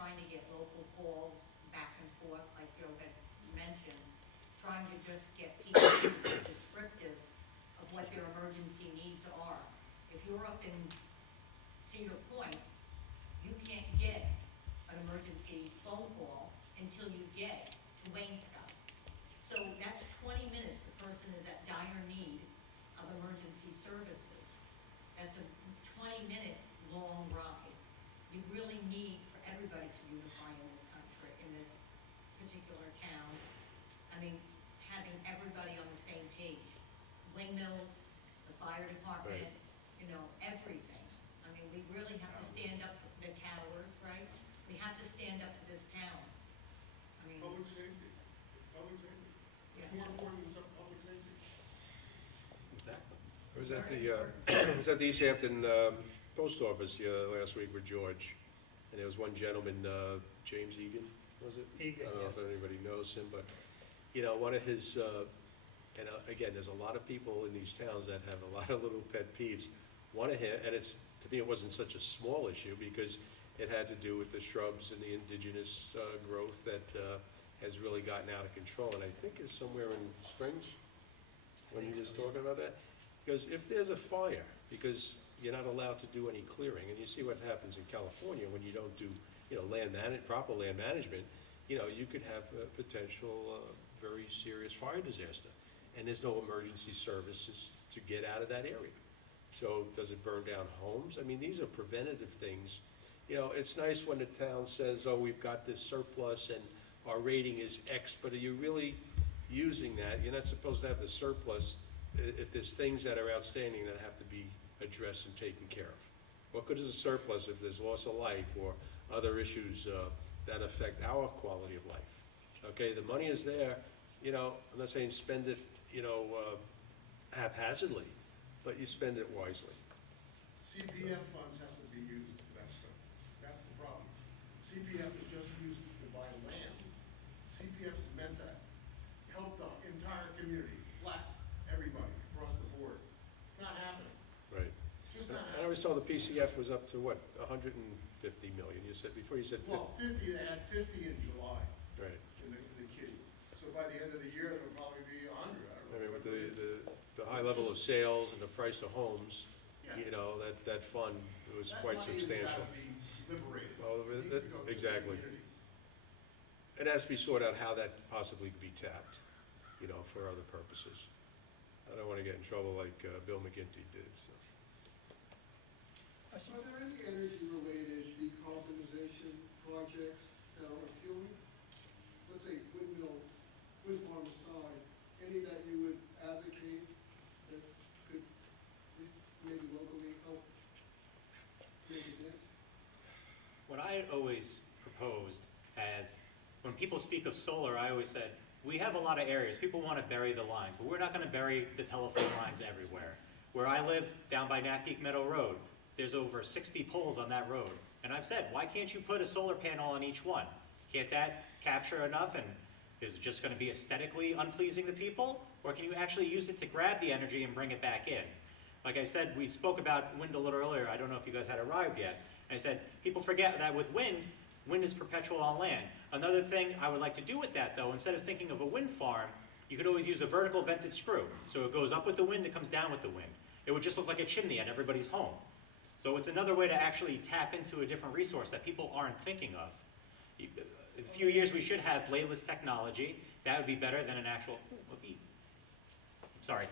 trying to get local calls back and forth, like Joe had mentioned, trying to just get people to be descriptive of what their emergency needs are. If you're up in Cedar Point, you can't get an emergency phone call until you get to Waynescott. So that's 20 minutes the person is at dire need of emergency services. That's a 20-minute long ride. You really need for everybody to unify in this country, in this particular town. I mean, having everybody on the same page. Windmills, the fire department, Right. you know, everything. I mean, we really have to stand up for the towers, right? We have to stand up for this town. I mean, Public safety, it's public safety. It's Yeah. more important than some public safety. Exactly. I was at the, I was at the East Hampton post office last week with George, and there was one gentleman, James Egan, was it? Egan, I don't know yes. if anybody knows him, but, you know, one of his, and again, there's a lot of people in these towns that have a lot of little pet peeves. One of him, and it's, to me, it wasn't such a small issue, because it had to do with the shrubs and the indigenous growth that has really gotten out of control, and I think it's somewhere in Springs, when he was talking about that. Because if there's a fire, because you're not allowed to do any clearing, and you see what happens in California when you don't do, you know, proper land management, you know, you could have a potential very serious fire disaster. And there's no emergency services to get out of that area. So does it burn down homes? I mean, these are preventative things. You know, it's nice when the town says, oh, we've got this surplus and our rating is X, but are you really using that? You're not supposed to have the surplus if there's things that are outstanding that have to be addressed and taken care of. What good is a surplus if there's loss of life or other issues that affect our quality of life? Okay, the money is there, you know, I'm not saying spend it, you know, haphazardly, but you spend it wisely. CPF funds have to be used for that stuff. That's the problem. CPF is just used to buy land. CPF is meant to help the entire community, flat, everybody, across the board. It's not happening. Right. Just not I always happening. saw the PCF was up to what, 150 million, you said, before you said 50. Well, 50, they had 50 in July Right. in the kitty. So by the end of the year, it'll probably be 100, I don't know. I mean, with the high level of sales and the price of homes, Yeah. you know, that fund was quite substantial. That money has got to be liberated. Well, It needs to go to the exactly. community. It has to be sorted out how that possibly could be tapped, you know, for other purposes. I don't want to get in trouble like Bill McGinty did, so. Are there any energy-related decarbonization projects that are appealing? Let's say wind farm aside, any that you would advocate that could maybe locally help make a dent? What I had always proposed as, when people speak of solar, I always said, we have a lot of areas, people want to bury the lines, but we're not going to bury the telephone lines everywhere. Where I live, down by Nat Peak Meadow Road, there's over 60 poles on that road. And I've said, why can't you put a solar panel on each one? Can't that capture enough, and is it just going to be aesthetically unpleasing to people? Or can you actually use it to grab the energy and bring it back in? Like I said, we spoke about wind a little earlier, I don't know if you guys had arrived yet. I said, people forget that with wind is perpetual on land. Another thing I would like to do with that though, instead of thinking of a wind farm, you could always use a vertical vented screw. So it goes up with the wind, it comes down with the wind. It would just look like a chimney at everybody's home. So it's another way to actually tap into a different resource that people aren't thinking of. In a few years we should have bladeless technology. That would be better than an actual, sorry.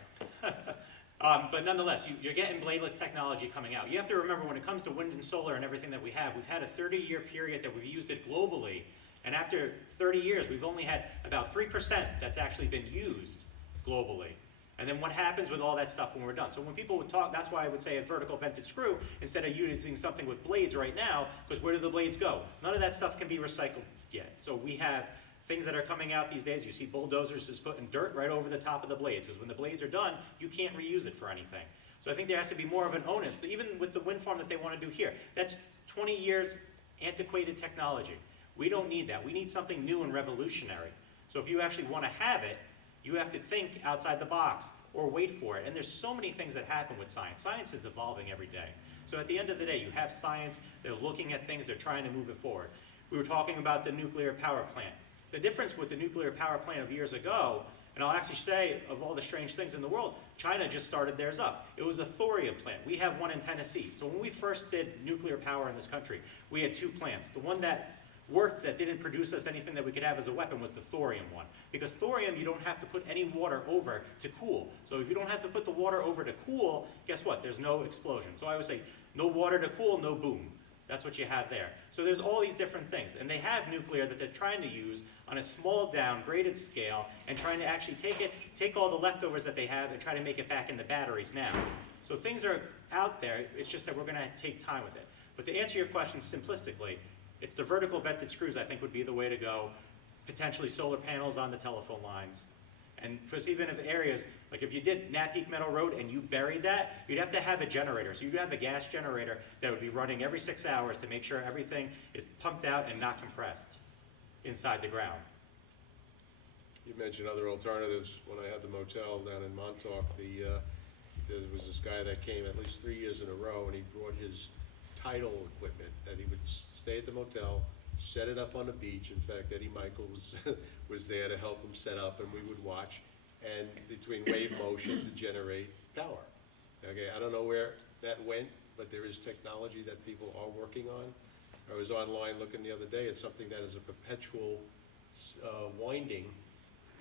But nonetheless, you're getting bladeless technology coming out. You have to remember when it comes to wind and solar and everything that we have, we've had a 30-year period that we've used it globally. And after 30 years, we've only had about 3% that's actually been used globally. And then what happens with all that stuff when we're done? So when people would talk, that's why I would say a vertical vented screw instead of using something with blades right now, because where do the blades go? None of that stuff can be recycled yet. So we have things that are coming out these days. You see bulldozers just putting dirt right over the top of the blades, because when the blades are done, you can't reuse it for anything. So I think there has to be more of an onus, even with the wind farm that they want to do here. That's 20 years antiquated technology. We don't need that. We need something new and revolutionary. So if you actually want to have it, you have to think outside the box or wait for it. And there's so many things that happen with science. Science is evolving every day. So at the end of the day, you have science, they're looking at things, they're trying to move it forward. We were talking about the nuclear power plant. The difference with the nuclear power plant of years ago, and I'll actually say, of all the strange things in the world, China just started theirs up. It was a thorium plant. We have one in Tennessee. So when we first did nuclear power in this country, we had two plants. The one that worked, that didn't produce us anything that we could have as a weapon, was the thorium one. Because thorium, you don't have to put any water over to cool. So if you don't have to put the water over to cool, guess what? There's no explosion. So I would say, no water to cool, no boom. That's what you have there. So there's all these different things. And they have nuclear that they're trying to use on a small downgraded scale and trying to actually take all the leftovers that they have and try to make it back into batteries now. So things are out there, it's just that we're gonna take time with it. But to answer your question simplistically, it's the vertical vented screws I think would be the way to go. Potentially solar panels on the telephone lines. And because even if areas, like if you did Napeek Meadow Road and you buried that, you'd have to have a generator. So you'd have a gas generator that would be running every 6 hours to make sure everything is pumped out and not compressed inside the ground. You mentioned other alternatives. When I had the motel down in Montauk, there was this guy that came at least 3 years in a row, and he brought his tidal equipment that he would stay at the motel, set it up on the beach. In fact, Eddie Michael was there to help him set up, and we would watch, and between wave motion to generate power. Okay, I don't know where that went, but there is technology that people are working on. I was online looking the other day at something that is a perpetual winding,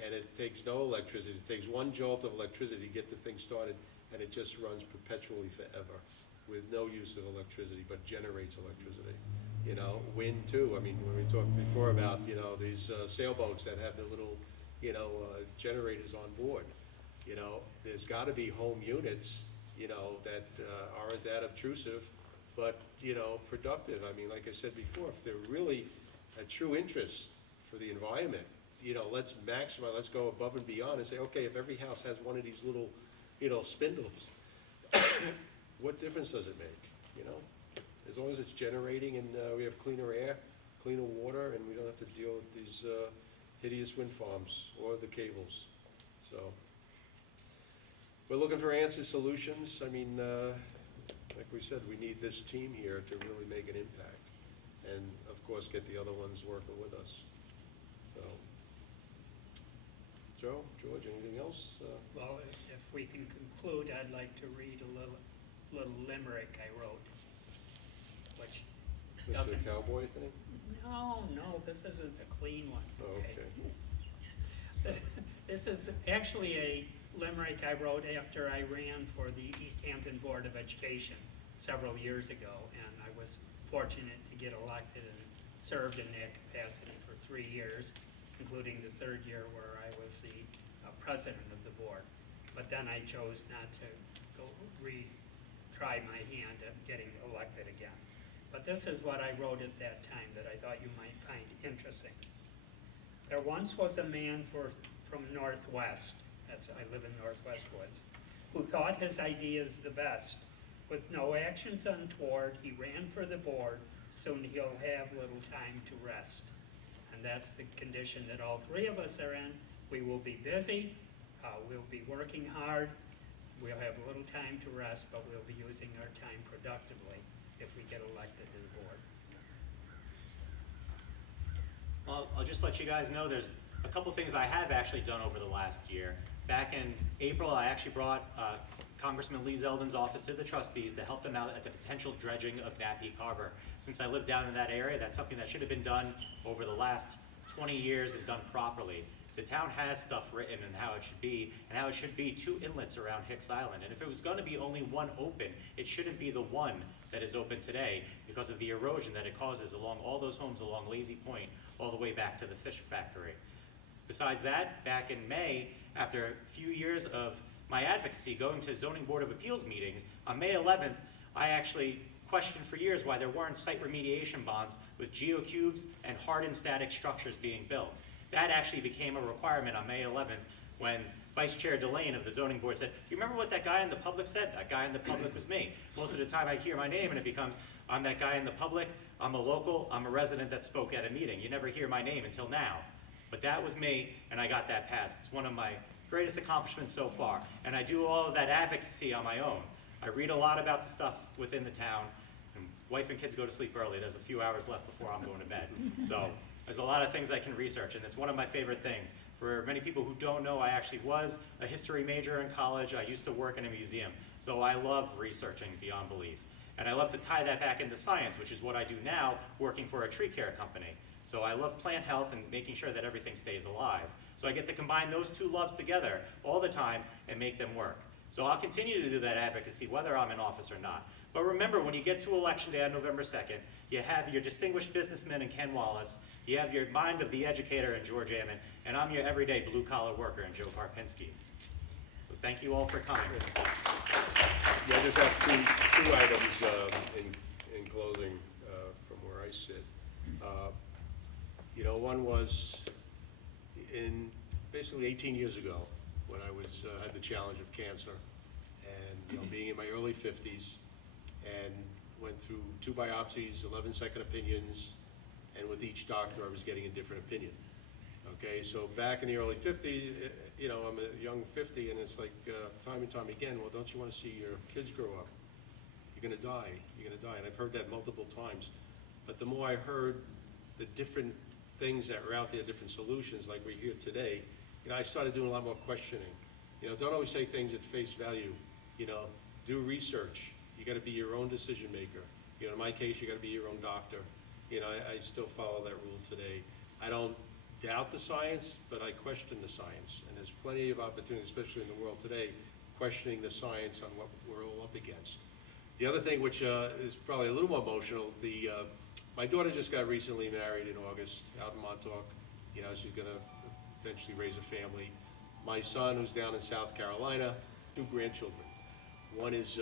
and it takes no electricity. It takes one jolt of electricity to get the thing started, and it just runs perpetually forever with no use of electricity, but generates electricity. You know, wind too. I mean, when we talked before about, you know, these sailboats that have the little, you know, generators on board, you know, there's gotta be home units, you know, that aren't that obtrusive, but, you know, productive. I mean, like I said before, if they're really a true interest for the environment, you know, let's maximize, let's go above and beyond and say, okay, if every house has one of these little, you know, spindles, what difference does it make, you know? As long as it's generating and we have cleaner air, cleaner water, and we don't have to deal with these hideous wind farms or the cables. So, we're looking for answer solutions. I mean, like we said, we need this team here to really make an impact. And of course, get the other ones working with us. So, Joe, George, anything else? Well, if we can conclude, I'd like to read a little limerick I wrote, which Mr. doesn't. Cowboy thing? No, this isn't the clean one. Oh, okay. This is actually a limerick I wrote after I ran for the East Hampton Board of Education several years ago, and I was fortunate to get elected and served in that capacity for 3 years, including the third year where I was the president of the board. But then I chose not to go try my hand at getting elected again. But this is what I wrote at that time that I thought you might find interesting. There once was a man from Northwest, I live in Northwest Woods, who thought his ideas the best. With no actions untoward, he ran for the board. Soon he'll have little time to rest. And that's the condition that all three of us are in. We will be busy, we'll be working hard, we'll have little time to rest, but we'll be using our time productively if we get elected to the board. Well, I'll just let you guys know there's a couple things I have actually done over the last year. Back in April, I actually brought Congressman Lee Zeldin's office to the trustees to help them out at the potential dredging of Napeek Harbor. Since I live down in that area, that's something that should have been done over the last 20 years and done properly. The town has stuff written and how it should be, and how it should be 2 inlets around Hicks Island. And if it was going to be only one open, it shouldn't be the one that is open today because of the erosion that it causes along all those homes along Lazy Point, all the way back to the fish factory. Besides that, back in May, after a few years of my advocacy going to Zoning Board of Appeals meetings, on May 11th, I actually questioned for years why there weren't site remediation bonds with geocubes and hardened static structures being built. That actually became a requirement on May 11th when Vice Chair Delane of the zoning board said, you remember what that guy in the public said? That guy in the public was me. Most of the time I hear my name and it becomes, I'm that guy in the public, I'm a local, I'm a resident that spoke at a meeting. You never hear my name until now. But that was me, and I got that passed. It's one of my greatest accomplishments so far. And I do all of that advocacy on my own. I read a lot about the stuff within the town, and wife and kids go to sleep early. There's a few hours left before I'm going to bed. So there's a lot of things I can research, and it's one of my favorite things. For many people who don't know, I actually was a history major in college. I used to work in a museum. So I love researching beyond belief. And I love to tie that back into science, which is what I do now, working for a tree care company. So I love plant health and making sure that everything stays alive. So I get to combine those two loves together all the time and make them work. So I'll continue to do that advocacy whether I'm in office or not. But remember, when you get to Election Day on November 2nd, you have your distinguished businessman in Ken Wallace, you have your mind of the educator in George Aman, and I'm your everyday blue-collar worker in Joe Karpinski. So thank you all for coming. Yeah, I just have two items in closing from where I sit. You know, one was in basically 18 years ago when I had the challenge of cancer, and you know, being in my early 50s, and went through 2 biopsies, 11 second opinions, and with each doctor I was getting a different opinion. Okay, so back in the early 50s, you know, I'm a young 50, and it's like time and time again, well, don't you want to see your kids grow up? You're going to die, you're going to die. And I've heard that multiple times. But the more I heard the different things that were out there, different solutions, like we're here today, you know, I started doing a lot more questioning. You know, don't always take things at face value. You know, do research. You got to be your own decision maker. You know, in my case, you got to be your own doctor. You know, I still follow that rule today. I don't doubt the science, but I question the science. And there's plenty of opportunities, especially in the world today, questioning the science on what we're all up against. The other thing, which is probably a little more emotional, my daughter just got recently married in August out in Montauk. You know, she's gonna eventually raise a family. My son, who's down in South Carolina, 2 grandchildren. One is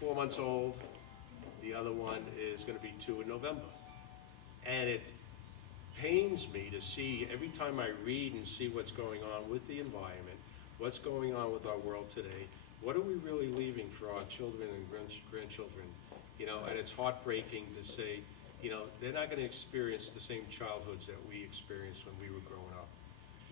4 months old. The other one is gonna be 2 in November. And it pains me to see, every time I read and see what's going on with the environment, what's going on with our world today, what are we really leaving for our children and grandchildren? You know, and it's heartbreaking to say, you know, they're not going to experience the same childhoods that we experienced when we were growing up.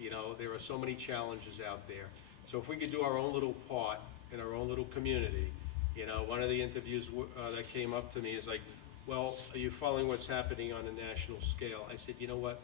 You know, there are so many challenges out there. So if we could do our own little part in our own little community, you know, one of the interviews that came up to me is like, well, are you following what's happening on a national scale? I said, you know what,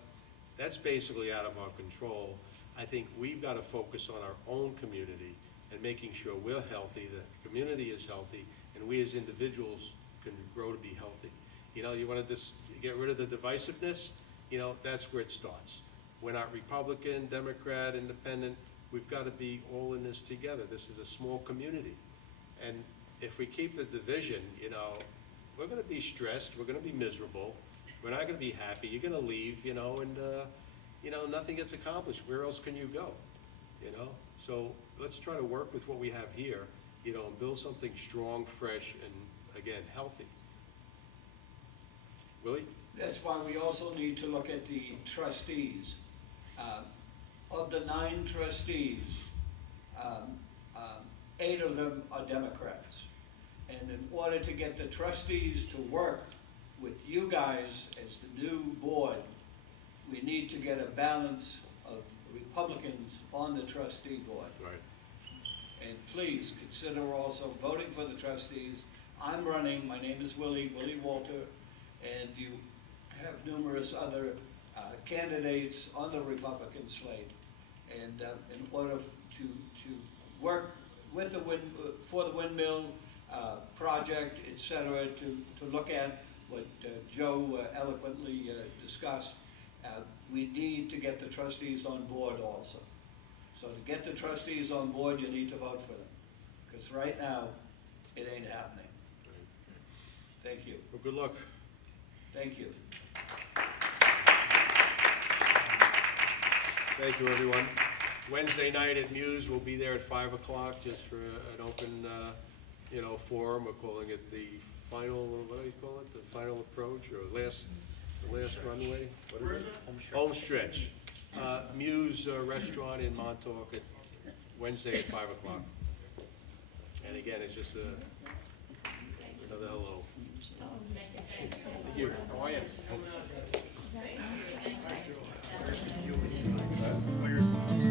that's basically out of our control. I think we've got to focus on our own community and making sure we're healthy, the community is healthy, and we as individuals can grow to be healthy. You know, you want to just get rid of the divisiveness, you know, that's where it starts. We're not Republican, Democrat, Independent. We've got to be all in this together. This is a small community. And if we keep the division, you know, we're going to be stressed, we're going to be miserable, we're not going to be happy, you're going to leave, you know, and, you know, nothing gets accomplished. Where else can you go, you know? So let's try to work with what we have here, you know, and build something strong, fresh, and, again, healthy. Willie? That's why we also need to look at the trustees. Of the 9 trustees, 8 of them are Democrats. And in order to get the trustees to work with you guys as the new board, we need to get a balance of Republicans on the trustee board. Right. And please consider also voting for the trustees. I'm running, my name is Willie Walter, and you have numerous other candidates on the Republican slate. And in order to work with for the windmill project, et cetera, to look at what Joe eloquently discussed, we need to get the trustees on board also. So to get the trustees on board, you need to vote for them. Because right now, it ain't happening. Right. Thank you. Well, good luck. Thank you. Thank you, everyone. Wednesday night at Muse, we'll be there at 5 o'clock just for an open, you know, forum. We're calling it the final, what do you call it? The final approach or the last runway? What Where is is it? it? Home stretch. Muse Restaurant in Montauk at Wednesday at 5 o'clock. And again, it's just another hello. Thank you. How are you? Where's